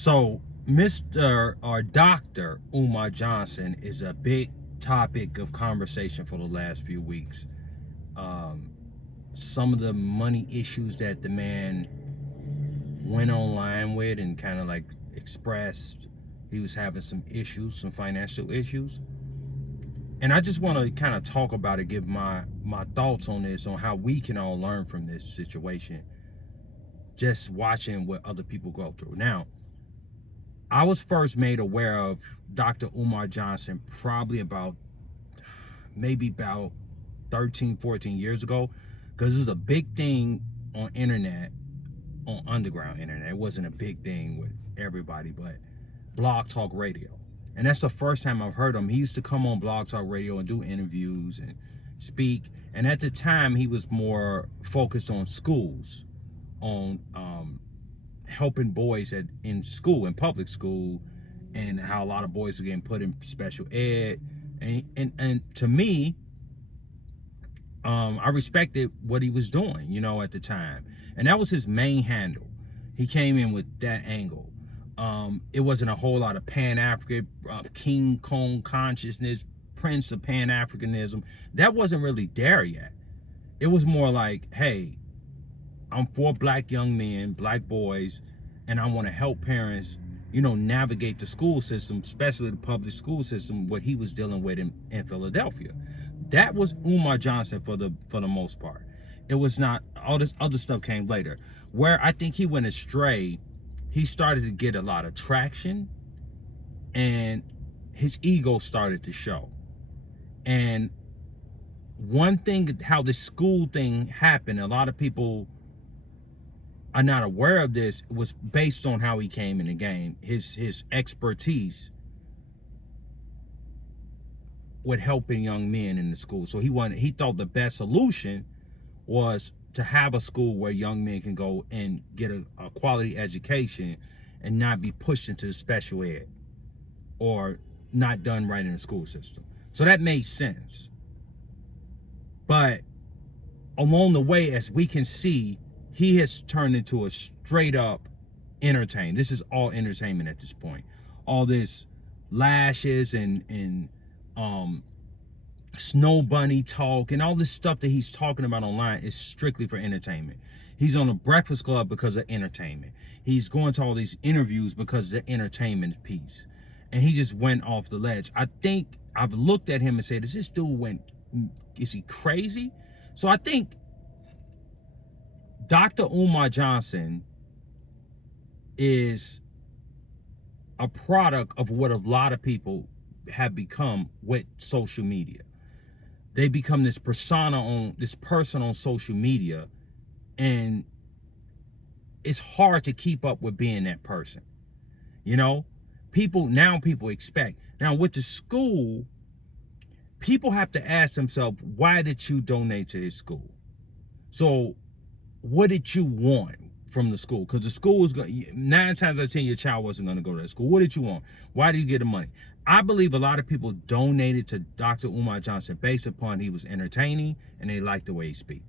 So, Mr. or Dr. Umar Johnson is a big topic of conversation for the last few weeks. Um, some of the money issues that the man went online with and kind of like expressed he was having some issues, some financial issues. And I just want to kind of talk about it, give my thoughts on this, on how we can all learn from this situation, just watching what other people go through. Now, I was first made aware of Dr. Umar Johnson probably about 13, 14 years ago, because this was a big thing on internet, on underground internet. It wasn't a big thing with everybody, but Blog Talk Radio. And that's the first time I've heard him. He used to come on Blog Talk Radio and do interviews and speak. And at the time, he was more focused on schools, on helping boys in school, in public school, and how a lot of boys are getting put in special ed. And to me, I respected what he was doing, at the time. And that was his main handle. He came in with that angle. It wasn't a whole lot of Pan-African, King Kong consciousness, Prince of Pan-Africanism. That wasn't really there yet. It was more like, hey, I'm for black young men, black boys, and I want to help parents, navigate the school system, especially the public school system, what he was dealing with in Philadelphia. That was Umar Johnson for the most part. It was not, all this other stuff came later. Where I think he went astray, he started to get a lot of traction, and his ego started to show. And one thing, how the school thing happened, a lot of people are not aware of this, was based on how he came in the game, his expertise with helping young men in the school. So he thought the best solution was to have a school where young men can go and get a quality education and not be pushed into special ed or not done right in the school system. So that made sense. But along the way, as we can see, he has turned into a straight up entertainment. This is all entertainment at this point. All this lashes and snow bunny talk and all this stuff that he's talking about online is strictly for entertainment. He's on a Breakfast Club because of entertainment. He's going to all these interviews because of the entertainment piece. And he just went off the ledge. I think I've looked at him and said, is he crazy? So I think Dr. Umar Johnson is a product of what a lot of people have become with social media. They become this person on social media, and it's hard to keep up with being that person. People expect. Now with the school, people have to ask themselves, why did you donate to his school? So what did you want from the school? Because the school was going, 9 times out of 10 your child wasn't going to go to that school. What did you want? Why did you get the money? I believe a lot of people donated to Dr. Umar Johnson based upon he was entertaining and they liked the way he speak.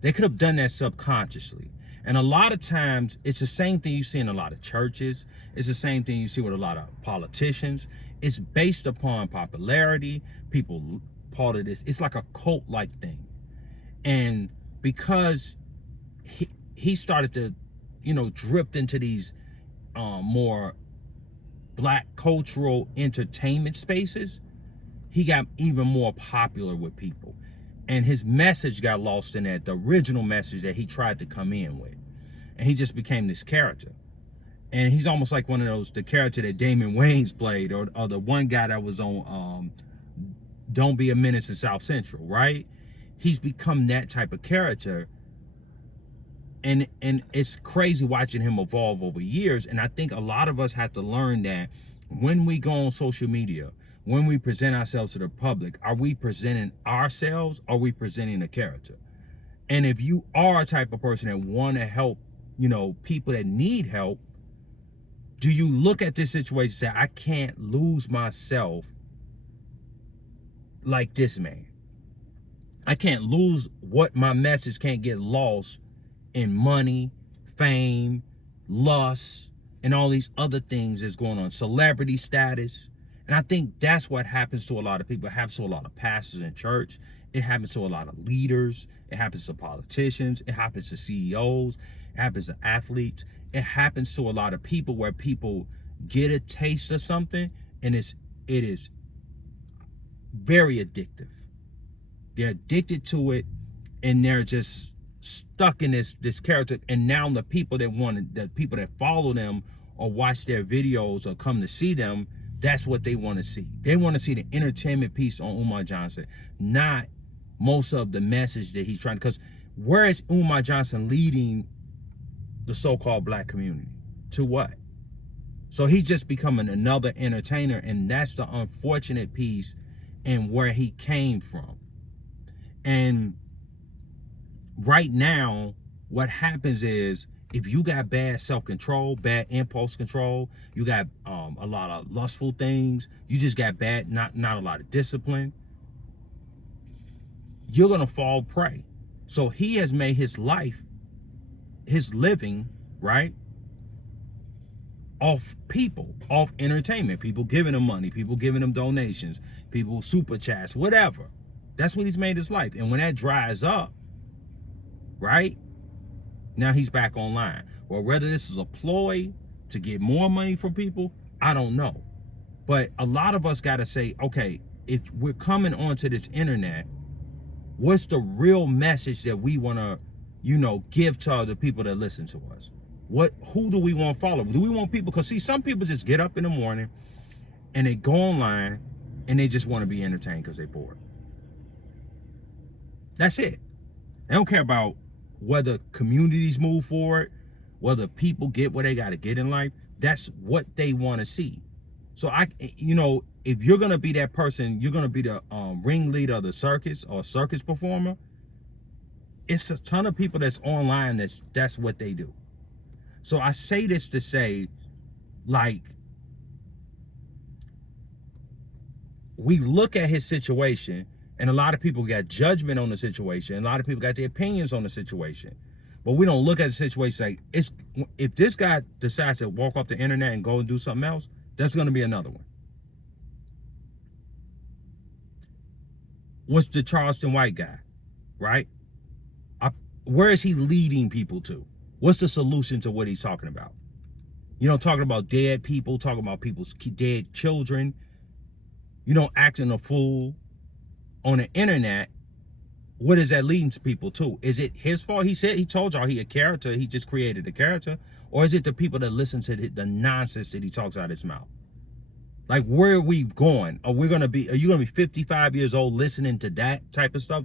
They could have done that subconsciously. And a lot of times it's the same thing you see in a lot of churches. It's the same thing you see with a lot of politicians. It's based upon popularity. People part of this. It's like a cult-like thing. And because he started to, drift into these more black cultural entertainment spaces, he got even more popular with people. And his message got lost in that, the original message that he tried to come in with. And he just became this character. And he's almost like one of those, the character that Damon Wayans played, or the one guy that was on Don't Be a Menace in South Central, right? He's become that type of character. And it's crazy watching him evolve over years. And I think a lot of us have to learn that when we go on social media, when we present ourselves to the public, are we presenting ourselves or are we presenting a character? And if you are a type of person that want to help, people that need help, do you look at this situation and say, I can't lose myself like this man? I can't lose what my message can't get lost in money, fame, lust, and all these other things that's going on, celebrity status. And I think that's what happens to a lot of people. It happens to a lot of pastors in church. It happens to a lot of leaders. It happens to politicians. It happens to CEOs. It happens to athletes. It happens to a lot of people where people get a taste of something, and it is very addictive. They're addicted to it, and they're just stuck in this character. And now the people that follow them or watch their videos or come to see them, that's what they want to see. They want to see the entertainment piece on Umar Johnson, not most of the message that he's trying. Because where is Umar Johnson leading the so-called black community? To what? So he's just becoming another entertainer, and that's the unfortunate piece and where he came from. And right now, what happens is, if you got bad self-control, bad impulse control, you got a lot of lustful things, you just got bad, not a lot of discipline, you're gonna fall prey. So he has made his life, his living, right, off people, off entertainment, people giving him money, people giving him donations, people super chats, whatever. That's what he's made his life. And when that dries up, right, now he's back online. Or whether this is a ploy to get more money from people, I don't know. But a lot of us got to say, okay, if we're coming onto this internet, what's the real message that we want to, give to other people that listen to us? Who do we want to follow? Do we want people? Because see, some people just get up in the morning and they go online and they just want to be entertained because they're bored. That's it. They don't care about whether communities move forward, whether people get what they got to get in life. That's what they want to see. So if you're going to be that person, you're going to be the ringleader of the circus or circus performer. It's a ton of people that's online that's what they do. So I say this to say, like, we look at his situation, and a lot of people got judgment on the situation. A lot of people got their opinions on the situation. But we don't look at the situation like, if this guy decides to walk off the internet and go and do something else, there's going to be another one. What's the Charleston White guy, right? Where is he leading people to? What's the solution to what he's talking about? Talking about dead people, talking about people's dead children, acting a fool on the internet. What is that leading to people to? Is it his fault? He told y'all he a character. He just created a character. Or is it the people that listen to the nonsense that he talks out of his mouth? Like, where are we going? Are you going to be 55 years old listening to that type of stuff?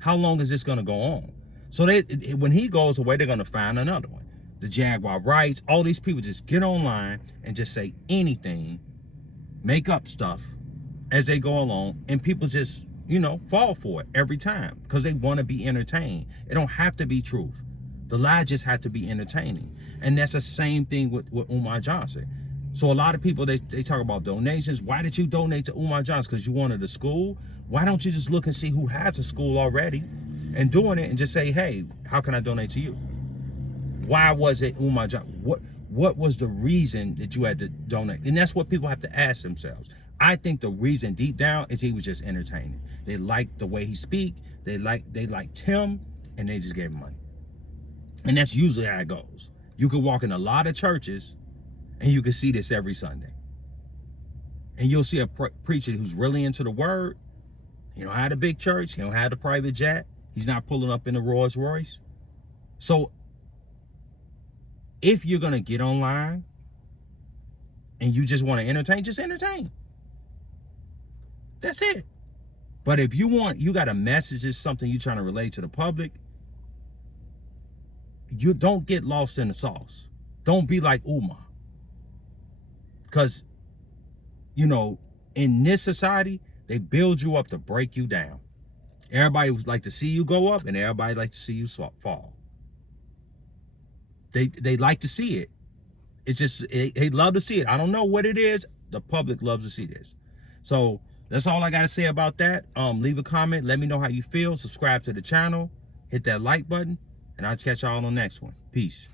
How long is this going to go on? So when he goes away, they're going to find another one. The Jaguar Rights, all these people just get online and just say anything, make up stuff as they go along, and people just, fall for it every time because they want to be entertained. It don't have to be truth. The lie just had to be entertaining. And that's the same thing with Umar Johnson. So a lot of people, they talk about donations. Why did you donate to Umar Johnson? Because you wanted a school? Why don't you just look and see who has a school already and doing it and just say, hey, how can I donate to you? Why was it Umar Johnson? What was the reason that you had to donate? And that's what people have to ask themselves. I think the reason deep down is he was just entertaining. They liked the way he speak. They liked him, and they just gave him money. And that's usually how it goes. You can walk in a lot of churches and you can see this every Sunday. And you'll see a preacher who's really into the word. He don't have a big church. He don't have the private jet. He's not pulling up in a Rolls Royce. So if you're going to get online and you just want to entertain, just entertain. That's it. But if you got a message, it's something you're trying to relate to the public, you don't get lost in the sauce. Don't be like Umar. Because, in this society, they build you up to break you down. Everybody would like to see you go up, and everybody like to see you fall. They like to see it. It's just, they love to see it. I don't know what it is. The public loves to see this. So that's all I got to say about that. Leave a comment. Let me know how you feel. Subscribe to the channel. Hit that like button. And I'll catch y'all on the next one. Peace.